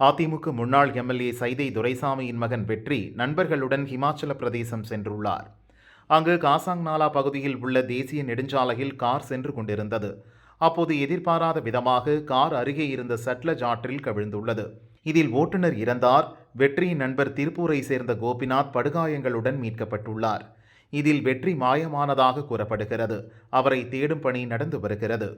அதிமுக முன்னாள் எம்எல்ஏ சைதை துரைசாமியின் மகன் வெற்றி நண்பர்களுடன் ஹிமாச்சல பிரதேசம் சென்றுள்ளார். அங்கு காசாங் நாலா பகுதியில் உள்ள தேசிய நெடுஞ்சாலையில் கார் சென்று கொண்டிருந்தது. அப்போது எதிர்பாராத விதமாக கார் அருகே இருந்த சட்லஜ் ஆற்றில் கவிழ்ந்துள்ளது. இதில் ஓட்டுநர் இறந்தார். வெற்றியின் நண்பர் திருப்பூரை சேர்ந்த கோபிநாத் படுகாயங்களுடன் மீட்கப்பட்டுள்ளார். இதில் வெற்றி மாயமானதாக கூறப்படுகிறது. அவரை தேடும் பணி நடந்து வருகிறது.